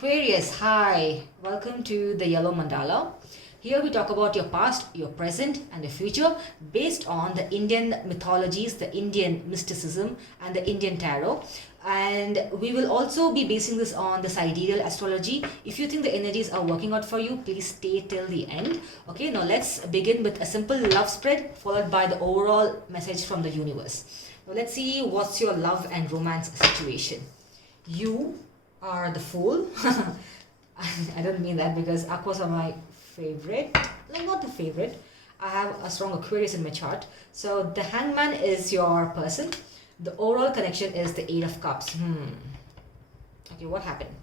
Aquarius, hi, welcome to the Yellow Mandala. Here we talk about your past, your present, and your future based on the Indian mythologies, the Indian mysticism, and the Indian tarot. And we will also be basing this on the Sidereal astrology. If you think the energies are working out for you, please stay till the end. Okay, now let's begin with a simple love spread followed by the overall message from the universe. Now let's see what's your love and romance situation. You are the Fool. I don't mean that because Aquas are my favorite. No, not the favorite. I have a strong Aquarius in my chart. So the Hangman is your person. The overall connection is the Eight of Cups. Okay, what happened?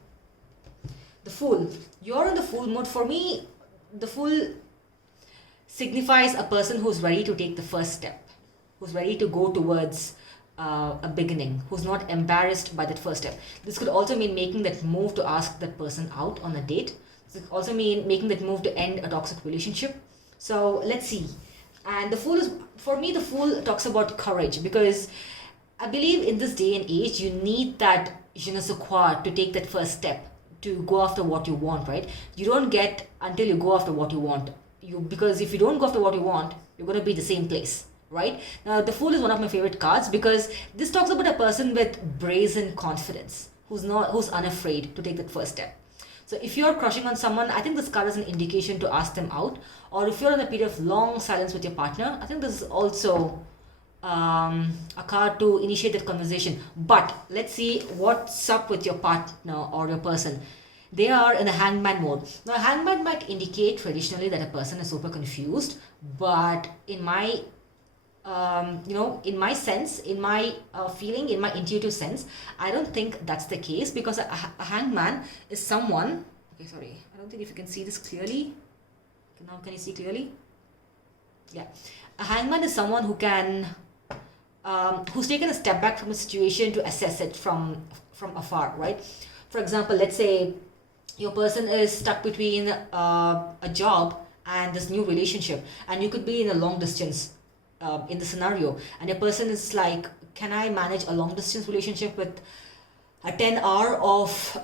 The Fool. You're in the Fool mode. For me, the Fool signifies a person who's ready to take the first step, who's ready to go towards a beginning, who's not embarrassed by that first step. This could also mean making that move to ask that person out on a date. This could also mean making that move to end a toxic relationship. So let's see. And the Fool is, for me, the Fool talks about courage, because I believe in this day and age, you need that je ne sais quoi to take that first step, to go after what you want, right? You don't get until you go after what you want. Because if you don't go after what you want, you're going to be the same place. Right now, the Fool is one of my favorite cards because this talks about a person with brazen confidence, who's unafraid to take that first step. So if you're crushing on someone, I think this card is an indication to ask them out. Or if you're in a period of long silence with your partner, I think this is also a card to initiate that conversation. But let's see what's up with your partner or your person. They are in a Hangman mode. Now, a Hangman might indicate traditionally that a person is super confused, but in my in my sense, in my feeling, in my intuitive sense, I don't think that's the case, because a hangman is someone. Okay, sorry, I don't think if you can see this clearly. Now, can you see clearly? Yeah, a hangman is someone who can, who's taken a step back from a situation to assess it from afar, right? For example, let's say your person is stuck between a job and this new relationship, and you could be in a long distance. In the scenario, and a person is like, can I manage a long distance relationship with a 10-hour of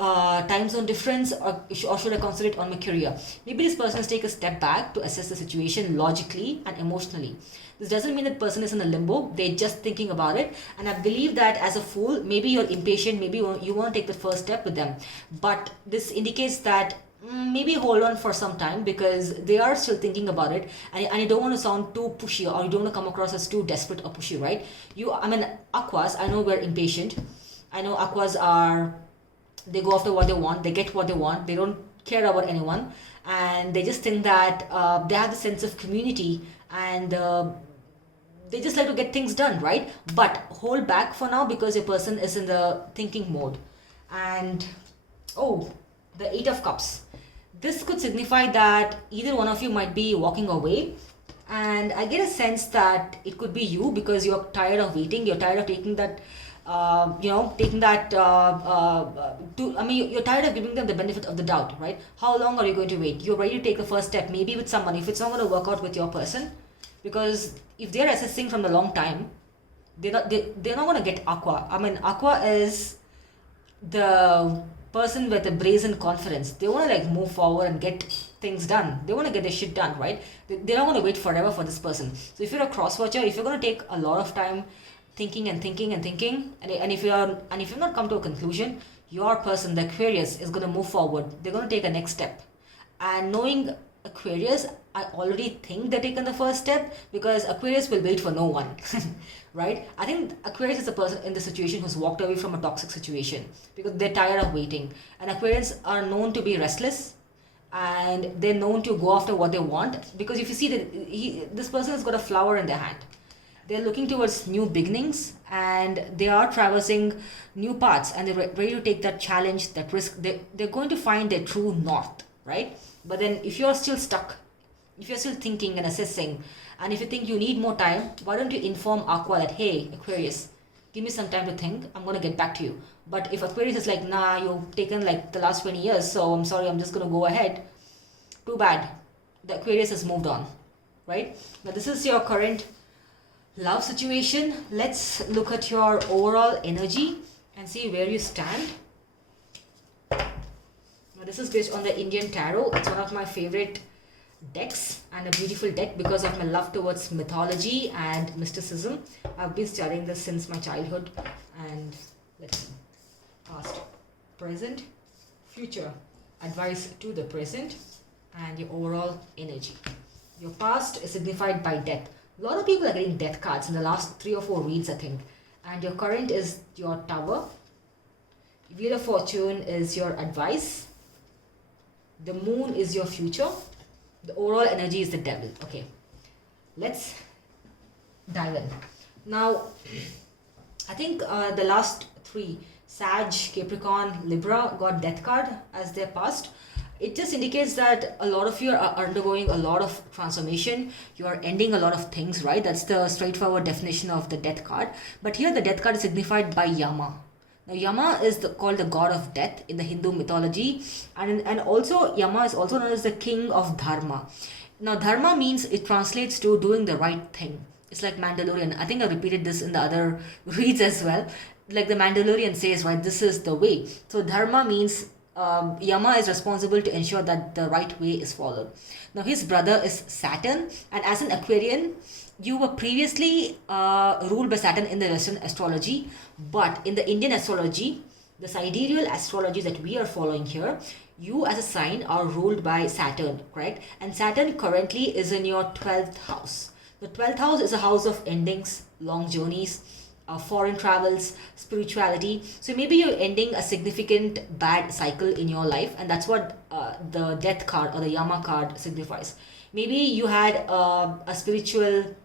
time zone difference, or should I concentrate on my career? Maybe this person has taken a step back to assess the situation logically and emotionally. This doesn't mean that person is in a limbo, they're just thinking about it. And I believe that as a Fool, maybe you're impatient, maybe you want to take the first step with them, but this indicates that maybe hold on for some time, because they are still thinking about it, and you don't want to sound too pushy, or you don't want to come across as too desperate or pushy, right? Aquas, I know we're impatient. I know Aquas they go after what they want, they get what they want, they don't care about anyone, and they just think that they have the sense of community, and they just like to get things done, right? But hold back for now, because your person is in the thinking mode. And the Eight of Cups. This could signify that either one of you might be walking away, and I get a sense that it could be you, because you're tired of waiting, you're tired of taking that, you're tired of giving them the benefit of the doubt, right? How long are you going to wait? You're ready to take the first step, maybe with someone, if it's not going to work out with your person, because if they're assessing from a long time, they're not going to get Aqua. Aqua is the person with a brazen confidence. They want to move forward and get things done. They want to get their shit done, right? They're not going to wait forever for this person. So if you're a cross watcher, if you're going to take a lot of time thinking and thinking and thinking, and if you've not come to a conclusion, your person, the Aquarius, is going to move forward. They're going to take a next step. And knowing Aquarius, I already think they're taking the first step, because Aquarius will wait for no one. Right? I think Aquarius is the person in the situation who's walked away from a toxic situation because they're tired of waiting. And Aquarians are known to be restless, and they're known to go after what they want, because if you see that this person has got a flower in their hand, they're looking towards new beginnings, and they are traversing new paths, and they're ready to take that challenge, that risk. They're going to find their true north, right? But then if you're still stuck, if you're still thinking and assessing, and if you think you need more time, why don't you inform Aqua that, hey, Aquarius, give me some time to think, I'm going to get back to you. But if Aquarius is like, nah, you've taken the last 20 years, so I'm sorry, I'm just going to go ahead, too bad. The Aquarius has moved on, right? Now, this is your current love situation. Let's look at your overall energy and see where you stand. This is based on the Indian Tarot. It's one of my favorite decks and a beautiful deck because of my love towards mythology and mysticism. I've been studying this since my childhood. And let's see. Past, present, future. Advice to the present and your overall energy. Your past is signified by death. A lot of people are getting death cards in the last 3 or 4 reads, I think. And your current is your Tower. Wheel of Fortune is your advice. The Moon is your future. The overall energy is the Devil. Okay, let's dive in. Now, I think the last 3, Sag, Capricorn, Libra, got death card as their past. It just indicates that a lot of you are undergoing a lot of transformation. You are ending a lot of things, right? That's the straightforward definition of the death card. But here the death card is signified by Yama. Now Yama is called the god of death in the Hindu mythology, and also Yama is also known as the king of Dharma. Now Dharma means, it translates to doing the right thing. It's like Mandalorian. I think I repeated this in the other reads as well. Like the Mandalorian says, right, this is the way. So Dharma means Yama is responsible to ensure that the right way is followed. Now his brother is Saturn, and as an Aquarian, you were previously ruled by Saturn in the Western astrology, but in the Indian astrology, the Sidereal astrology that we are following here, you as a sign are ruled by Saturn, correct? And Saturn currently is in your 12th house. The 12th house is a house of endings, long journeys, foreign travels, spirituality. So maybe you're ending a significant bad cycle in your life, and that's what the death card or the Yama card signifies. Maybe you had a spiritual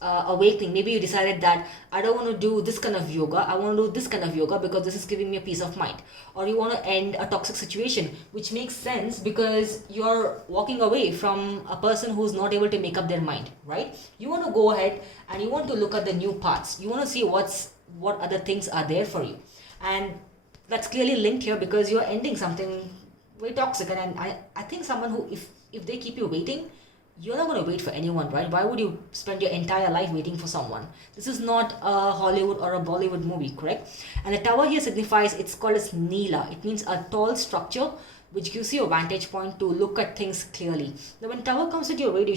awakening. Maybe you decided that I don't want to do this kind of yoga, I want to do this kind of yoga because this is giving me a peace of mind. Or you want to end a toxic situation, which makes sense because you're walking away from a person who's not able to make up their mind, right? You want to go ahead and you want to look at the new paths. You want to see what other things are there for you, and that's clearly linked here because you're ending something very toxic. And I think someone who, if they keep you waiting, you're not going to wait for anyone, right? Why would you spend your entire life waiting for someone? This is not a Hollywood or a Bollywood movie, correct? And the Tower here signifies, it's called as Neela. It means a tall structure which gives you a vantage point to look at things clearly. Now when Tower comes into your radio, you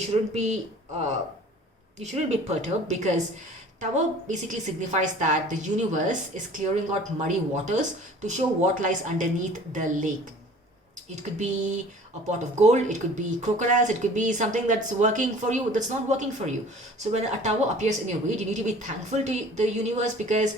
shouldn't be perturbed, because Tower basically signifies that the universe is clearing out muddy waters to show what lies underneath the lake. It could be a pot of gold, it could be crocodiles, it could be something that's working for you, that's not working for you. So when a tower appears in your read, you need to be thankful to the universe, because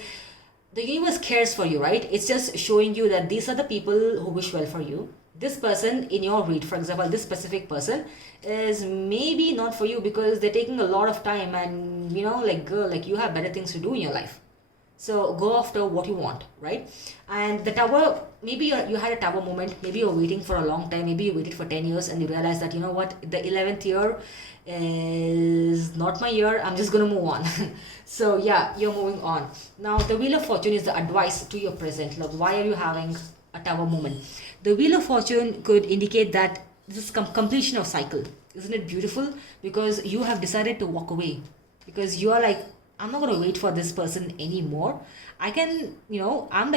the universe cares for you, right? It's just showing you that these are the people who wish well for you. This person in your read, for example, this specific person is maybe not for you because they're taking a lot of time, and like girl, like you have better things to do in your life. So go after what you want, right? And the Tower, maybe you had a Tower moment, maybe you're waiting for a long time, maybe you waited for 10 years and you realize that, you know what, the 11th year is not my year, I'm just going to move on. So yeah, you're moving on. Now the Wheel of Fortune is the advice to your present. Look, why are you having a Tower moment? The Wheel of Fortune could indicate that this is completion of cycle. Isn't it beautiful? Because you have decided to walk away. Because you are like, I'm not going to wait for this person anymore. I can, I'm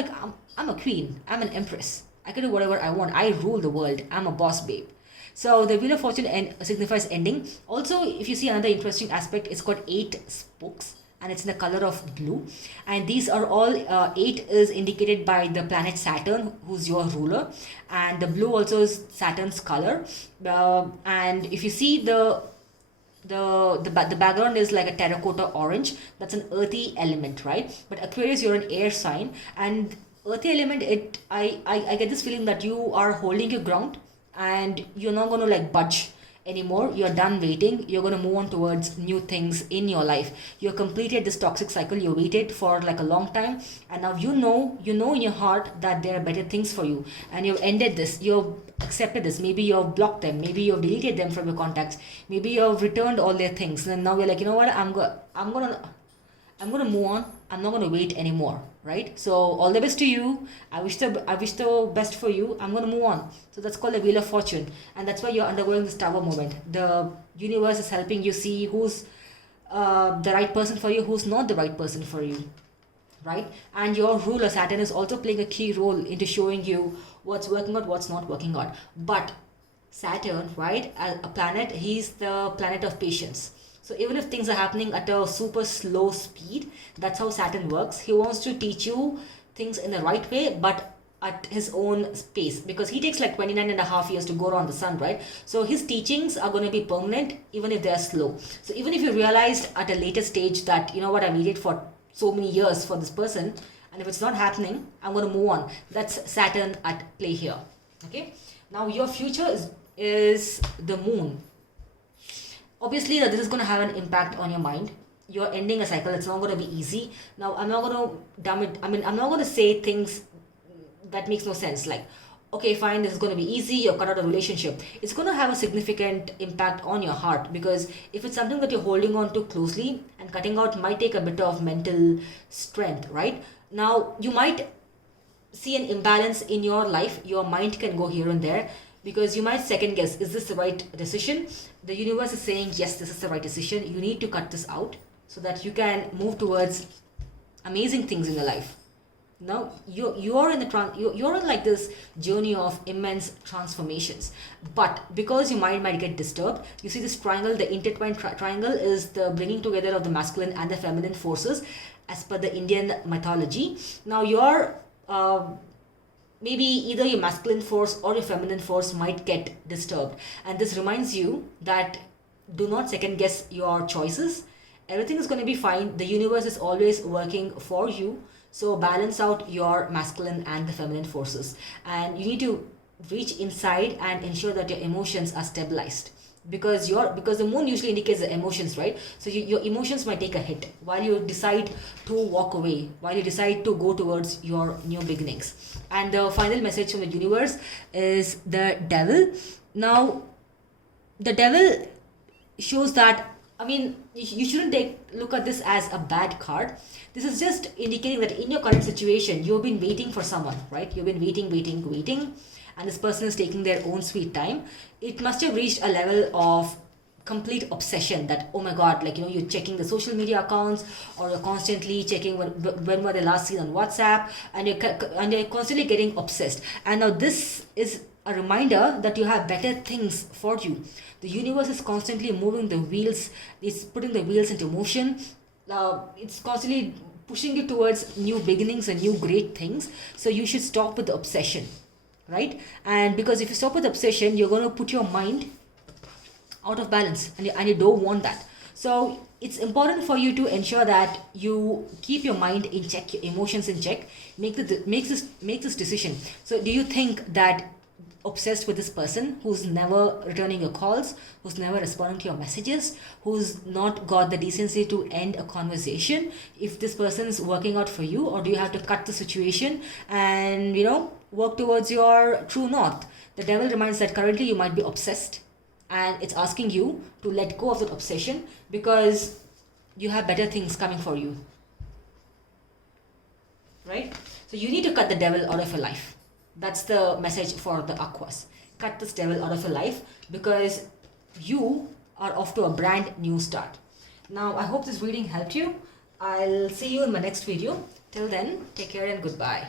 a queen. I'm an empress. I can do whatever I want. I rule the world. I'm a boss babe. So the Wheel of Fortune signifies ending. Also, if you see another interesting aspect, it's got 8 spokes and it's in the color of blue. And these are all, 8 is indicated by the planet Saturn, who's your ruler. And the blue also is Saturn's color. And if you see the background is like a terracotta orange. That's an earthy element, right? But Aquarius, you're an air sign, and earthy element, I get this feeling that you are holding your ground and you're not going to like budge anymore. You're done waiting. You're going to move on towards new things in your life. You're completed this toxic cycle. You waited for like a long time, and now you know in your heart that there are better things for you, and you've ended this. You've accepted this. Maybe you've blocked them. Maybe you've deleted them from your contacts. Maybe you've returned all their things, and now you're like, you know what? I'm gonna move on. I'm not gonna wait anymore, right? So all the best to you. I wish the best for you. I'm gonna move on. So that's called the Wheel of Fortune, and that's why you're undergoing this Tower moment. The universe is helping you see who's the right person for you, who's not the right person for you. right? And your ruler Saturn is also playing a key role into showing you what's working out, what's not working out. But Saturn, right, as a planet, he's the planet of patience. So even if things are happening at a super slow speed, that's how Saturn works. He wants to teach you things in the right way, but at his own pace, because he takes like 29.5 years to go around the sun, right? So his teachings are going to be permanent even if they're slow. So even if you realized at a later stage that, you know what, I waited for so many years for this person, and if it's not happening, I'm going to move on. That's Saturn at play here. Okay, now your future is the moon. Obviously this is going to have an impact on your mind. You're ending a cycle. It's not going to be easy. Now I'm not going to I'm not going to say things that makes no sense, like, okay fine, this is going to be easy, you're cut out of a relationship. It's going to have a significant impact on your heart, because if it's something that you're holding on to closely, and cutting out might take a bit of mental strength, right? Now you might see an imbalance in your life. Your mind can go here and there, because you might second guess, is this the right decision? The universe is saying yes, this is the right decision. You need to cut this out so that you can move towards amazing things in your life. Now you're in like this journey of immense transformations, but because your mind might get disturbed, you see this triangle, the intertwined triangle is the bringing together of the masculine and the feminine forces as per the Indian mythology. Now your maybe either your masculine force or your feminine force might get disturbed, and this reminds you that do not second guess your choices. Everything is going to be fine. The universe is always working for you. So balance out your masculine and the feminine forces, and you need to reach inside and ensure that your emotions are stabilized, because the moon usually indicates the emotions, right? So your emotions might take a hit while you decide to walk away, while you decide to go towards your new beginnings. And the final message from the universe is the devil. Now the devil shows that, you shouldn't look at this as a bad card. This is just indicating that in your current situation, you've been waiting for someone, right? You've been waiting, and this person is taking their own sweet time. It must have reached a level of complete obsession that, oh my god, you're checking the social media accounts, or you're constantly checking when were they last seen on WhatsApp, and you're constantly getting obsessed. And now this is a reminder that you have better things for you. The universe is constantly moving the wheels. It's putting the wheels into motion. It's constantly pushing you towards new beginnings and new great things. So you should stop with the obsession, right? And because if you stop with obsession, you're going to put your mind out of balance, and you don't want that. So it's important for you to ensure that you keep your mind in check, your emotions in check. Make this decision. So do you think that obsessed with this person who's never returning your calls, who's never responding to your messages, who's not got the decency to end a conversation, if this person is working out for you, or do you have to cut the situation and work towards your true north? The devil reminds that currently you might be obsessed, and it's asking you to let go of that obsession, because you have better things coming for you, right? So you need to cut the devil out of your life. That's the message for the Aquas. Cut this devil out of your life, because you are off to a brand new start. Now, I hope this reading helped you. I'll see you in my next video. Till then, take care and goodbye.